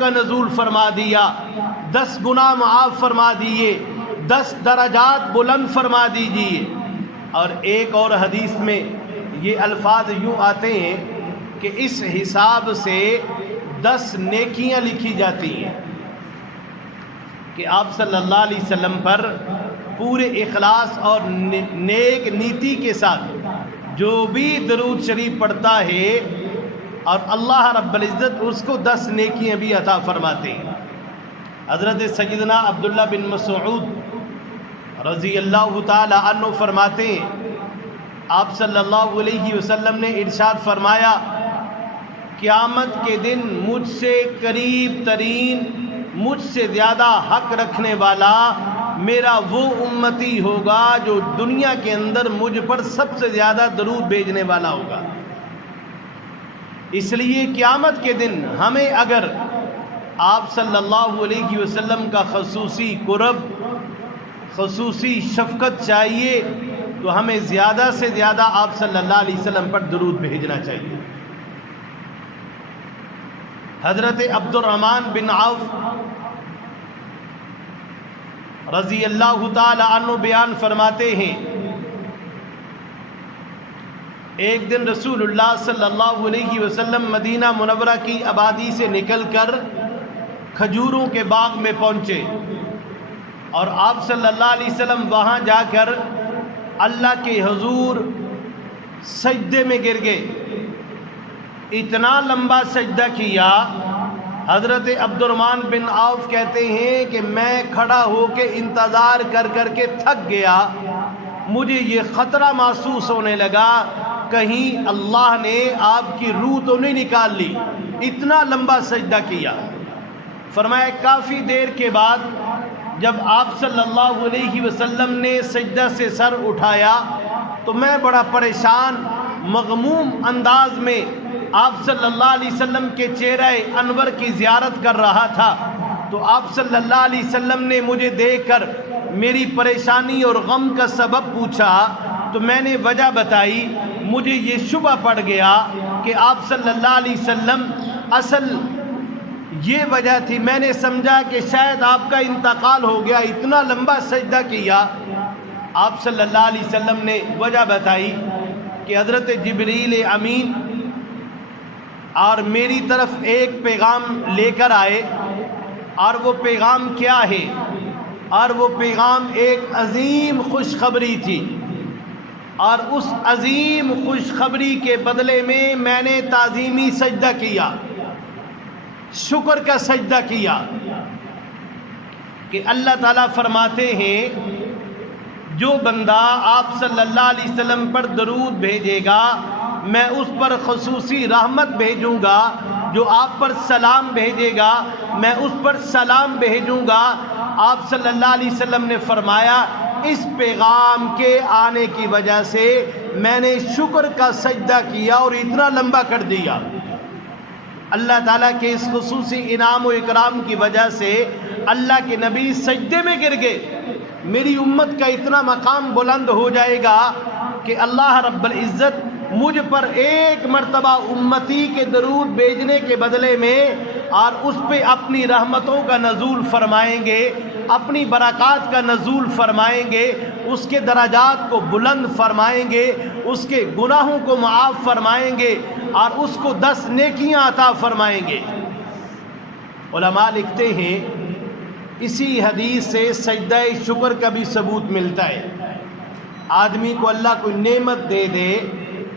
کا نزول فرما دیا، 10 گناہ معاف فرما دیے، 10 درجات بلند فرما دیجیے۔ اور ایک اور حدیث میں یہ الفاظ یوں آتے ہیں کہ اس حساب سے 10 نیکیاں لکھی جاتی ہیں کہ آپ صلی اللہ علیہ وسلم پر پورے اخلاص اور نیک نیتی کے ساتھ جو بھی درود شریف پڑھتا ہے اور اللہ رب العزت اس کو 10 نیکیاں بھی عطا فرماتے ہیں۔ حضرت سیدنا عبداللہ بن مسعود رضی اللہ تعالی عنہ فرماتے ہیں آپ صلی اللہ علیہ وسلم نے ارشاد فرمایا، قیامت کے دن مجھ سے قریب ترین، مجھ سے زیادہ حق رکھنے والا میرا وہ امتی ہوگا جو دنیا کے اندر مجھ پر سب سے زیادہ درود بھیجنے والا ہوگا۔ اس لیے قیامت کے دن ہمیں اگر آپ صلی اللہ علیہ وسلم کا خصوصی قرب، خصوصی شفقت چاہیے تو ہمیں زیادہ سے زیادہ آپ صلی اللہ علیہ وسلم پر درود بھیجنا چاہیے۔ حضرت عبد الرحمن بن عوف رضی اللہ تعالی عنہ بیان فرماتے ہیں، ایک دن رسول اللہ صلی اللہ علیہ وسلم مدینہ منورہ کی آبادی سے نکل کر کھجوروں کے باغ میں پہنچے اور آپ صلی اللہ علیہ وسلم وہاں جا کر اللہ کے حضور سجدے میں گر گئے۔ اتنا لمبا سجدہ کیا، حضرت عبد الرحمن بن عوف کہتے ہیں کہ میں کھڑا ہو کے انتظار کر کر کے تھک گیا، مجھے یہ خطرہ محسوس ہونے لگا کہیں اللہ نے آپ کی روح تو نہیں نکال لی، اتنا لمبا سجدہ کیا۔ فرمایا کافی دیر کے بعد جب آپ صلی اللہ علیہ وسلم نے سجدہ سے سر اٹھایا تو میں بڑا پریشان مغموم انداز میں آپ صلی اللہ علیہ وسلم کے چہرہ انور کی زیارت کر رہا تھا، تو آپ صلی اللہ علیہ وسلم نے مجھے دیکھ کر میری پریشانی اور غم کا سبب پوچھا تو میں نے وجہ بتائی۔ مجھے یہ شبہ پڑ گیا کہ آپ صلی اللہ علیہ وسلم اصل یہ وجہ تھی، میں نے سمجھا کہ شاید آپ کا انتقال ہو گیا، اتنا لمبا سجدہ کیا۔ آپ صلی اللہ علیہ وسلم نے وجہ بتائی کہ حضرت جبریل امین اور میری طرف ایک پیغام لے کر آئے، اور وہ پیغام کیا ہے؟ اور وہ پیغام ایک عظیم خوشخبری تھی، اور اس عظیم خوشخبری کے بدلے میں نے تعظیمی سجدہ کیا، شکر کا سجدہ کیا کہ اللہ تعالیٰ فرماتے ہیں جو بندہ آپ صلی اللہ علیہ وسلم پر درود بھیجے گا میں اس پر خصوصی رحمت بھیجوں گا، جو آپ پر سلام بھیجے گا میں اس پر سلام بھیجوں گا۔ آپ صلی اللہ علیہ وسلم نے فرمایا اس پیغام کے آنے کی وجہ سے میں نے شکر کا سجدہ کیا اور اتنا لمبا کر دیا۔ اللہ تعالیٰ کے اس خصوصی انعام و اکرام کی وجہ سے اللہ کے نبی سجدے میں گر گئے۔ میری امت کا اتنا مقام بلند ہو جائے گا کہ اللہ رب العزت مجھ پر ایک مرتبہ امتی کے درود بھیجنے کے بدلے میں اور اس پہ اپنی رحمتوں کا نزول فرمائیں گے، اپنی برکات کا نزول فرمائیں گے، اس کے درجات کو بلند فرمائیں گے، اس کے گناہوں کو معاف فرمائیں گے اور اس کو 10 نیکیاں عطا فرمائیں گے۔ علماء لکھتے ہیں اسی حدیث سے سجدہ شکر کا بھی ثبوت ملتا ہے۔ آدمی کو اللہ کوئی نعمت دے دے،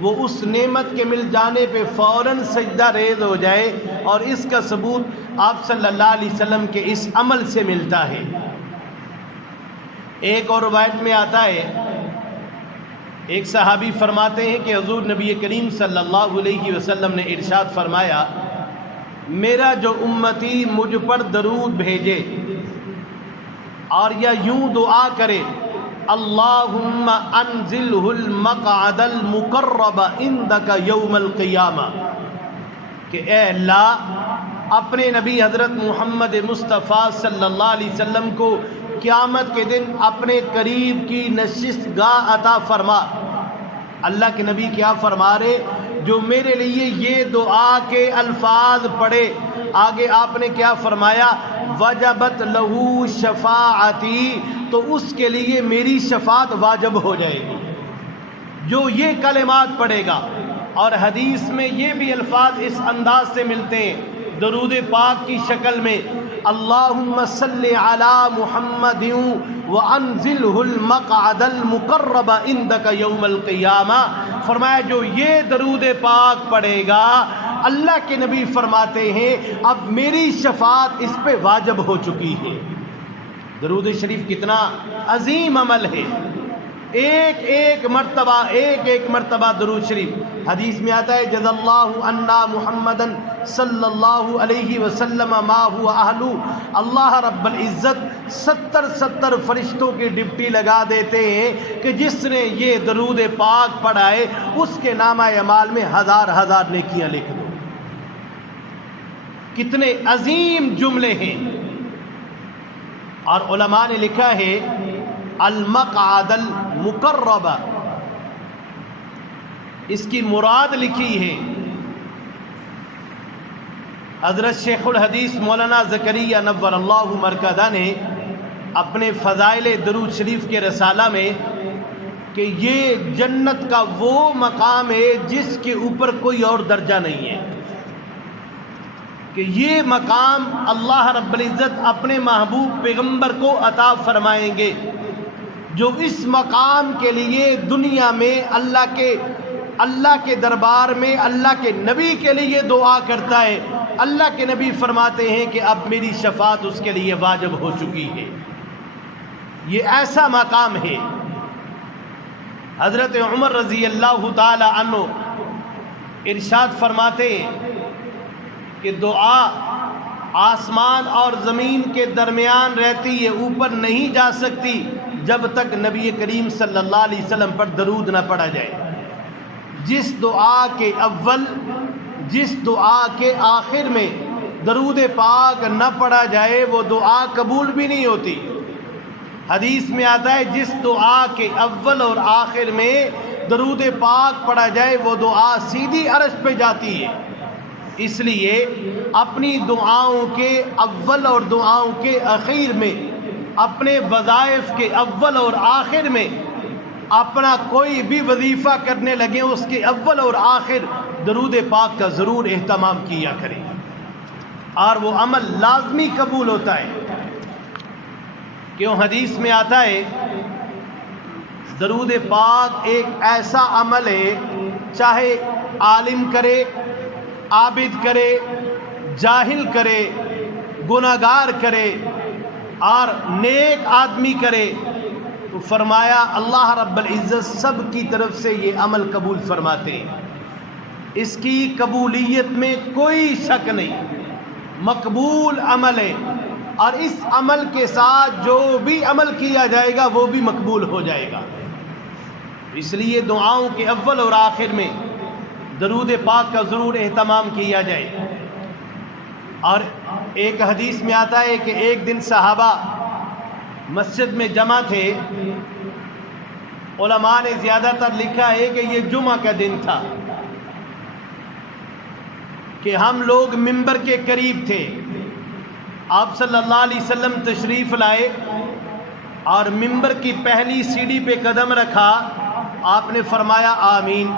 وہ اس نعمت کے مل جانے پہ فوراً سجدہ ریز ہو جائے، اور اس کا ثبوت آپ صلی اللہ علیہ وسلم کے اس عمل سے ملتا ہے۔ ایک اور روایت میں آتا ہے، ایک صحابی فرماتے ہیں کہ حضور نبی کریم صلی اللہ علیہ وسلم نے ارشاد فرمایا میرا جو امتی مجھ پر درود بھیجے اور یا یوں دعا کرے اللہم انزلہ المقعد المقرب عندک یوم القیامہ، کہ اے اللہ اپنے نبی حضرت محمد مصطفیٰ صلی اللہ علیہ وسلم کو قیامت کے دن اپنے قریب کی نشست گاہ عطا فرما۔ اللہ کے نبی کیا فرما رہے؟ جو میرے لیے یہ دعا کے الفاظ پڑھے، آگے آپ نے کیا فرمایا؟ وجبت لہو شفاعتی، تو اس کے لیے میری شفاعت واجب ہو جائے گی جو یہ کلمات پڑھے گا۔ اور حدیث میں یہ بھی الفاظ اس انداز سے ملتے ہیں درود پاک کی شکل میں، اللہم صلی علی محمد وانزلہ المقعد المقرب عندک یوم القیامہ۔ فرمایا جو یہ درود پاک پڑھے گا، اللہ کے نبی فرماتے ہیں اب میری شفاعت اس پہ واجب ہو چکی ہے۔ درود شریف کتنا عظیم عمل ہے، ایک مرتبہ درود شریف۔ حدیث میں آتا ہے جز اللہ عنا محمدن صلی اللہ علیہ وسلم ما هو اہلو، اللہ رب العزت 70 فرشتوں کی ڈپٹی لگا دیتے ہیں کہ جس نے یہ درود پاک پڑھائے اس کے نامہ اعمال میں ہزار نیکیاں لکھ دو۔ کتنے عظیم جملے ہیں۔ اور علماء نے لکھا ہے المقعد المقرب، اس کی مراد لکھی ہے حضرت شیخ الحدیث مولانا زکریہ نور اللہ مرکزہ نے اپنے فضائل درود شریف کے رسالہ میں، کہ یہ جنت کا وہ مقام ہے جس کے اوپر کوئی اور درجہ نہیں ہے، کہ یہ مقام اللہ رب العزت اپنے محبوب پیغمبر کو عطا فرمائیں گے۔ جو اس مقام کے لیے دنیا میں اللہ کے دربار میں اللہ کے نبی کے لیے دعا کرتا ہے، اللہ کے نبی فرماتے ہیں کہ اب میری شفاعت اس کے لیے واجب ہو چکی ہے۔ یہ ایسا مقام ہے۔ حضرت عمر رضی اللہ تعالی عنہ ارشاد فرماتے ہیں کہ دعا آسمان اور زمین کے درمیان رہتی ہے، اوپر نہیں جا سکتی جب تک نبی کریم صلی اللہ علیہ وسلم پر درود نہ پڑھا جائے۔ جس دعا کے اول جس دعا کے آخر میں درود پاک نہ پڑھا جائے وہ دعا قبول بھی نہیں ہوتی۔ حدیث میں آتا ہے جس دعا کے اول اور آخر میں درود پاک پڑھا جائے وہ دعا سیدھی عرش پہ جاتی ہے۔ اس لیے اپنی دعاؤں کے اول اور دعاؤں کے اخیر میں، اپنے وظائف کے اول اور آخر میں اپنا کوئی بھی وظیفہ کرنے لگے اس کے اول اور آخر درود پاک کا ضرور اہتمام کیا کریں، اور وہ عمل لازمی قبول ہوتا ہے۔ کیوں حدیث میں آتا ہے درود پاک ایک ایسا عمل ہے، چاہے عالم کرے، عابد کرے، جاہل کرے، گناہگار کرے اور نیک آدمی کرے، تو فرمایا اللہ رب العزت سب کی طرف سے یہ عمل قبول فرماتے ہیں۔ اس کی قبولیت میں کوئی شک نہیں، مقبول عمل ہے، اور اس عمل کے ساتھ جو بھی عمل کیا جائے گا وہ بھی مقبول ہو جائے گا۔ اس لیے دعاؤں کے اول اور آخر میں درود پاک کا ضرور اہتمام کیا جائے۔ اور ایک حدیث میں آتا ہے کہ ایک دن صحابہ مسجد میں جمع تھے، علماء نے زیادہ تر لکھا ہے کہ یہ جمعہ کا دن تھا، کہ ہم لوگ منبر کے قریب تھے، آپ صلی اللہ علیہ وسلم تشریف لائے اور منبر کی پہلی سیڑھی پہ قدم رکھا، آپ نے فرمایا آمین،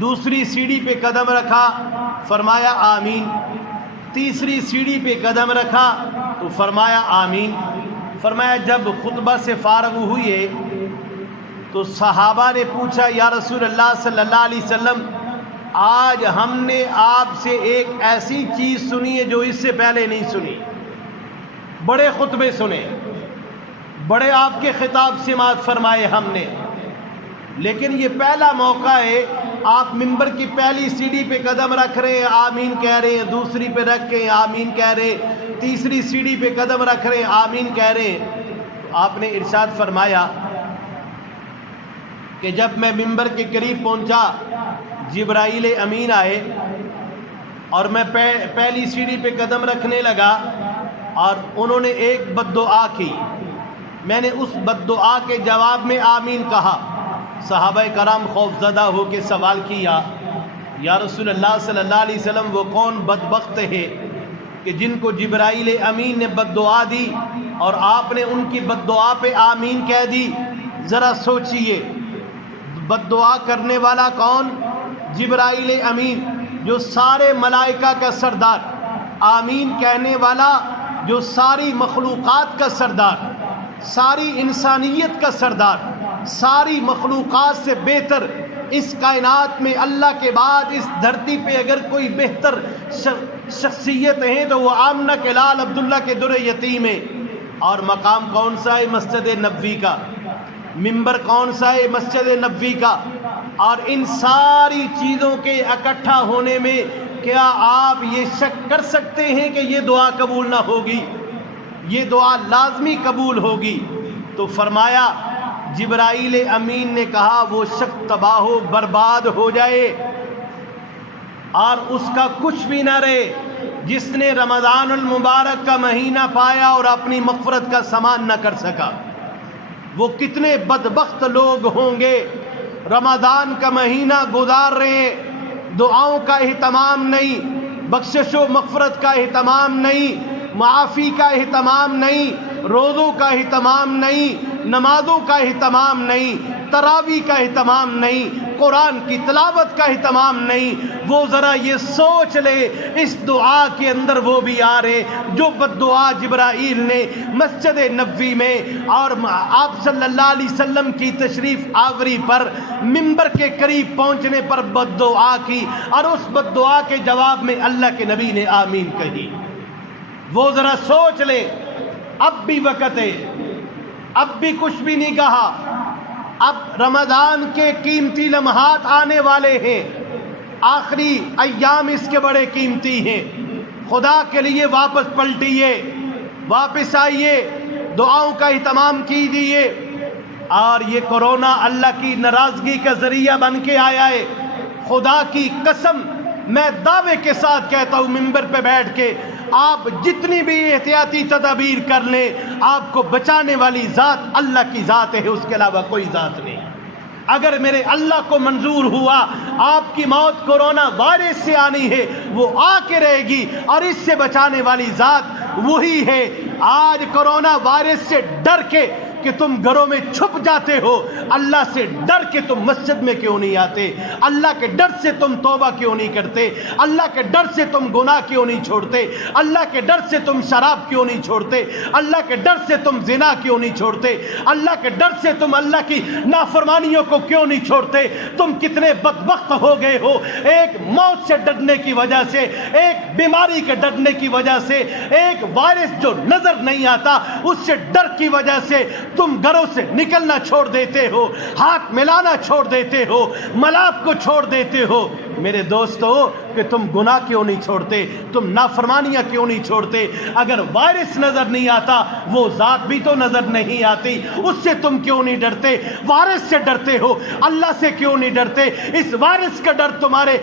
دوسری سیڑھی پہ قدم رکھا، فرمایا آمین، تیسری سیڑھی پہ قدم رکھا تو فرمایا آمین۔ فرمایا جب خطبہ سے فارغ ہوئے تو صحابہ نے پوچھا یا رسول اللہ صلی اللہ علیہ وسلم، آج ہم نے آپ سے ایک ایسی چیز سنی ہے جو اس سے پہلے نہیں سنی، بڑے خطبے سنے، بڑے آپ کے خطاب سماعت فرمائے ہم نے، لیکن یہ پہلا موقع ہے آپ منبر کی پہلی سیڑھی پہ قدم رکھ رہے ہیں، آمین کہہ رہے ہیں، دوسری پہ رکھ کے آمین کہہ رہے ہیں، تیسری سیڑھی پہ قدم رکھ رہے ہیں، آمین کہہ رہے ہیں۔ آپ نے ارشاد فرمایا کہ جب میں منبر کے قریب پہنچا جبرائیل امین آئے اور میں پہلی سیڑھی پہ قدم رکھنے لگا اور انہوں نے ایک بد دعا کی، میں نے اس بد دعا کے جواب میں آمین کہا۔ صحابہ کرام خوف زدہ ہو کے سوال کیا یا رسول اللہ صلی اللہ علیہ وسلم وہ کون بدبخت ہے کہ جن کو جبرائیل امین نے بد دعا دی اور آپ نے ان کی بد دعا پہ آمین کہہ دی؟ ذرا سوچئے، بد دعا کرنے والا کون؟ جبرائیل امین، جو سارے ملائکہ کا سردار، آمین کہنے والا جو ساری مخلوقات کا سردار، ساری انسانیت کا سردار، ساری مخلوقات سے بہتر اس کائنات میں اللہ کے بعد اس دھرتی پہ اگر کوئی بہتر شخصیت ہے تو وہ آمنہ کے لال عبداللہ کے در یتیم ہے۔ اور مقام کون سا ہے؟ مسجد نبوی کا۔ منبر کون سا ہے؟ مسجد نبوی کا۔ اور ان ساری چیزوں کے اکٹھا ہونے میں کیا آپ یہ شک کر سکتے ہیں کہ یہ دعا قبول نہ ہوگی؟ یہ دعا لازمی قبول ہوگی۔ تو فرمایا جبرائیل امین نے کہا وہ شخص تباہ و برباد ہو جائے اور اس کا کچھ بھی نہ رہے جس نے رمضان المبارک کا مہینہ پایا اور اپنی مغفرت کا سامان نہ کر سکا۔ وہ کتنے بدبخت لوگ ہوں گے، رمضان کا مہینہ گزار رہے ہیں، دعاؤں کا اہتمام نہیں، بخشش و مغفرت کا اہتمام نہیں، معافی کا اہتمام نہیں، روزوں کا اہتمام نہیں، نمازوں کا اہتمام نہیں، تراویح کا اہتمام نہیں، قرآن کی تلاوت کا اہتمام نہیں۔ وہ ذرا یہ سوچ لے اس دعا کے اندر وہ بھی آ رہے جو بد دعا جبرائیل نے مسجد نبوی میں اور آپ صلی اللہ علیہ وسلم کی تشریف آوری پر منبر کے قریب پہنچنے پر بد دعا کی اور اس بد دعا کے جواب میں اللہ کے نبی نے آمین کہی۔ وہ ذرا سوچ لے، اب بھی وقت ہے، اب بھی کچھ بھی نہیں کہا، اب رمضان کے قیمتی لمحات آنے والے ہیں، آخری ایام اس کے بڑے قیمتی ہیں۔ خدا کے لیے واپس پلٹیے، واپس آئیے، دعاؤں کا اہتمام کیجیے۔ اور یہ کورونا اللہ کی ناراضگی کا ذریعہ بن کے آیا ہے۔ خدا کی قسم میں دعوے کے ساتھ کہتا ہوں منبر پہ بیٹھ کے، آپ جتنی بھی احتیاطی تدابیر کر لیں، آپ کو بچانے والی ذات اللہ کی ذات ہے، اس کے علاوہ کوئی ذات نہیں۔ اگر میرے اللہ کو منظور ہوا آپ کی موت کورونا وائرس سے آنی ہے، وہ آ کے رہے گی، اور اس سے بچانے والی ذات وہی ہے۔ آج کورونا وائرس سے ڈر کے کہ تم گھروں میں چھپ جاتے ہو، اللہ سے ڈر کے تم مسجد میں کیوں نہیں آتے؟ اللہ کے ڈر سے تم توبہ کیوں نہیں کرتے؟ اللہ کے ڈر سے تم گناہ کیوں نہیں چھوڑتے؟ اللہ کے ڈر سے تم شراب کیوں نہیں چھوڑتے؟ اللہ کے ڈر سے تم زنا کیوں نہیں چھوڑتے؟ اللہ کے ڈر سے تم اللہ کی نافرمانیوں کو کیوں نہیں چھوڑتے؟ تم کتنے بدبخت ہو گئے ہو، ایک موت سے ڈرنے کی وجہ سے، ایک بیماری کے ڈرنے کی وجہ سے، ایک وائرس جو نظر نہیں آتا اس سے ڈر کی وجہ سے تم گھروں سے نکلنا چھوڑ دیتے ہو، ہاتھ ملانا چھوڑ دیتے ہو، ملاپ کو چھوڑ دیتے ہو۔ میرے دوستو کہ تم گناہ کیوں نہیں چھوڑتے؟ تم نافرمانیاں کیوں نہیں چھوڑتے؟ اگر وائرس نظر نہیں آتا وہ ذات بھی تو نظر نہیں آتی، اس سے تم کیوں نہیں ڈرتے؟ وائرس سے ڈرتے ہو، اللہ سے کیوں نہیں ڈرتے؟ اس وائرس کا ڈر تمہارے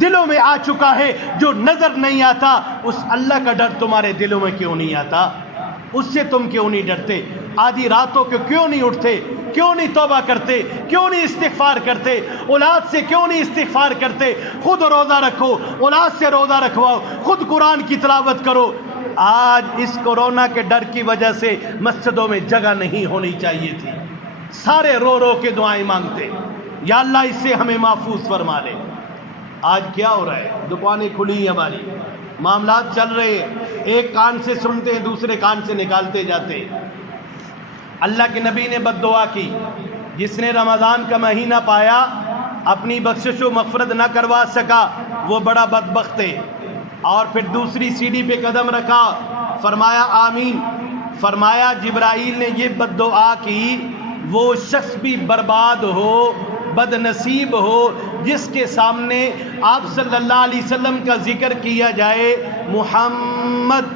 دلوں میں آ چکا ہے جو نظر نہیں آتا، اس اللہ کا ڈر تمہارے دلوں میں کیوں نہیں آتا؟ اس سے تم کیوں نہیں ڈرتے؟ آدھی راتوں کو کیوں نہیں اٹھتے؟ کیوں نہیں توبہ کرتے؟ کیوں نہیں استغفار کرتے؟ اولاد سے کیوں نہیں استغفار کرتے؟ خود روزہ رکھو، اولاد سے روزہ رکھواؤ، خود قرآن کی تلاوت کرو۔ آج اس کورونا کے ڈر کی وجہ سے مسجدوں میں جگہ نہیں ہونی چاہیے تھی، سارے رو رو کے دعائیں مانگتے، یا اللہ اس سے ہمیں محفوظ فرما لے۔ آج کیا ہو رہا ہے؟ دکانیں کھلی ہیں ہماری، معاملات چل رہے ہیں، ایک کان سے سنتے ہیں دوسرے کان سے نکالتے جاتے ہیں۔ اللہ کے نبی نے بد دعا کی، جس نے رمضان کا مہینہ پایا اپنی بخشش و مغفرت نہ کروا سکا وہ بڑا بدبخت ہے۔ اور پھر دوسری سیڑھی پہ قدم رکھا، فرمایا آمین۔ فرمایا جبرائیل نے یہ بد دعا کی، وہ شخص بھی برباد ہو، بد نصیب ہو جس کے سامنے آپ صلی اللہ علیہ وسلم کا ذکر کیا جائے، محمد،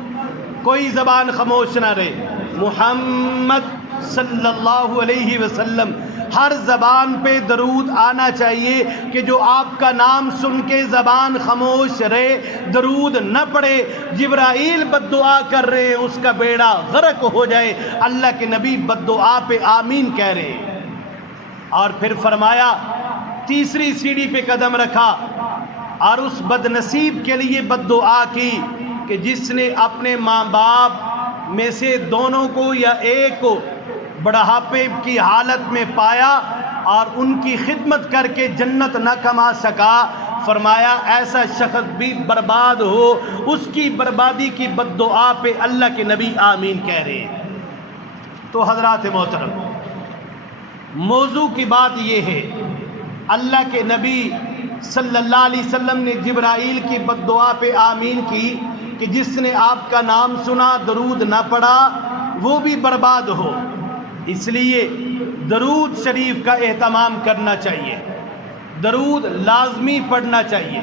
کوئی زبان خاموش نہ رہے، محمد صلی اللہ علیہ وسلم، ہر زبان پہ درود آنا چاہیے کہ جو آپ کا نام سن کے زبان خاموش رہے، درود نہ پڑے۔ جبرائیل بد دعا کر رہے ہیں، اس کا بیڑا غرق ہو جائے، اللہ کے نبی بد دعا پہ آمین کہہ رہے ہیں۔ اور پھر فرمایا تیسری سیڑھی پہ قدم رکھا، اور اس بدنصیب کے لیے بد دعا کی کہ جس نے اپنے ماں باپ میں سے دونوں کو یا ایک کو بڑھاپے کی حالت میں پایا اور ان کی خدمت کر کے جنت نہ کما سکا، فرمایا ایسا شخص بھی برباد ہو، اس کی بربادی کی بد دعا پہ اللہ کے نبی آمین کہہ رہے ہیں۔ تو حضرات محترم، موضوع کی بات یہ ہے، اللہ کے نبی صلی اللہ علیہ وسلم نے جبرائیل کی بد دعا پہ آمین کی کہ جس نے آپ کا نام سنا درود نہ پڑھا وہ بھی برباد ہو۔ اس لیے درود شریف کا اہتمام کرنا چاہیے، درود لازمی پڑھنا چاہیے،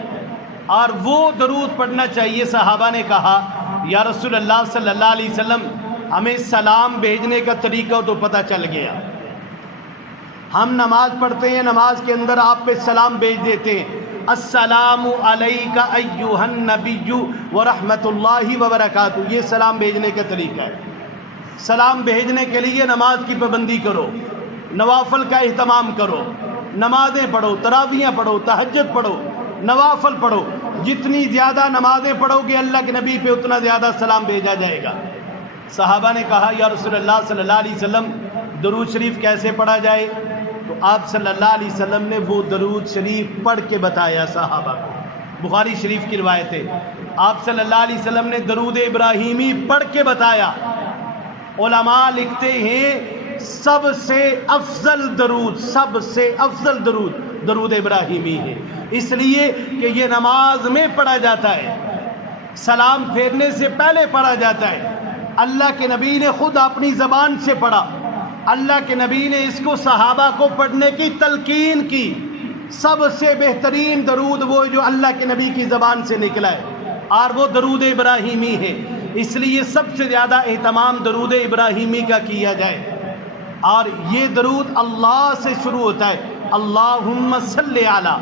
اور وہ درود پڑھنا چاہیے۔ صحابہ نے کہا یا رسول اللہ صلی اللہ علیہ وسلم ہمیں سلام بھیجنے کا طریقہ تو پتہ چل گیا، ہم نماز پڑھتے ہیں، نماز کے اندر آپ پہ سلام بھیج دیتے ہیں، السلام علیک ایھا النبی ورحمۃ اللہ وبرکاتہ، یہ سلام بھیجنے کا طریقہ ہے۔ سلام بھیجنے کے لیے نماز کی پابندی کرو، نوافل کا اہتمام کرو، نمازیں پڑھو، تراویحیں پڑھو، تہجد پڑھو، نوافل پڑھو، جتنی زیادہ نمازیں پڑھو گے اللہ کے نبی پہ اتنا زیادہ سلام بھیجا جائے گا۔ صحابہ نے کہا یا رسول اللہ صلی اللہ علیہ وسلم درود شریف کیسے پڑھا جائے؟ تو آپ صلی اللہ علیہ وسلم نے وہ درود شریف پڑھ کے بتایا صحابہ کو، بخاری شریف کی روایت ہے۔ آپ صلی اللہ علیہ وسلم نے درود ابراہیمی پڑھ کے بتایا۔ علماء لکھتے ہیں سب سے افضل درود، سب سے افضل درود درود ابراہیمی ہے، اس لیے کہ یہ نماز میں پڑھا جاتا ہے، سلام پھیرنے سے پہلے پڑھا جاتا ہے۔ اللہ کے نبی نے خود اپنی زبان سے پڑھا، اللہ کے نبی نے اس کو صحابہ کو پڑھنے کی تلقین کی۔ سب سے بہترین درود وہ جو اللہ کے نبی کی زبان سے نکلا ہے، اور وہ درود ابراہیمی ہے، اس لیے سب سے زیادہ اہتمام درود ابراہیمی کا کیا جائے۔ اور یہ درود اللہ سے شروع ہوتا ہے، اللہم صلی علی،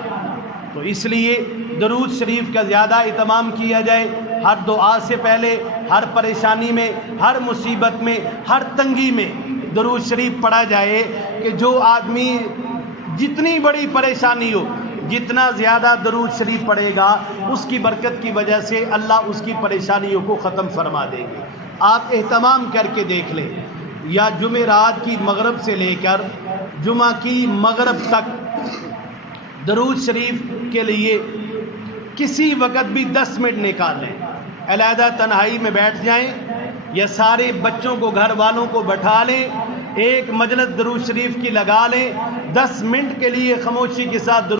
تو اس لیے درود شریف کا زیادہ اہتمام کیا جائے۔ ہر دعا سے پہلے، ہر پریشانی میں، ہر مصیبت میں، ہر تنگی میں درود شریف پڑھا جائے کہ جو آدمی جتنی بڑی پریشانی ہو، جتنا زیادہ درود شریف پڑھے گا اس کی برکت کی وجہ سے اللہ اس کی پریشانیوں کو ختم فرما دیں گے۔ آپ اہتمام کر کے دیکھ لیں، یا جمعرات کی مغرب سے لے کر جمعہ کی مغرب تک درود شریف کے لیے کسی وقت بھی 10 منٹ نکال لیں، علیحدہ تنہائی میں بیٹھ جائیں، یا سارے بچوں کو، گھر والوں کو بٹھا لیں، ایک مجلس درود شریف کی لگا لیں، 10 منٹ کے لیے خاموشی کے ساتھ درود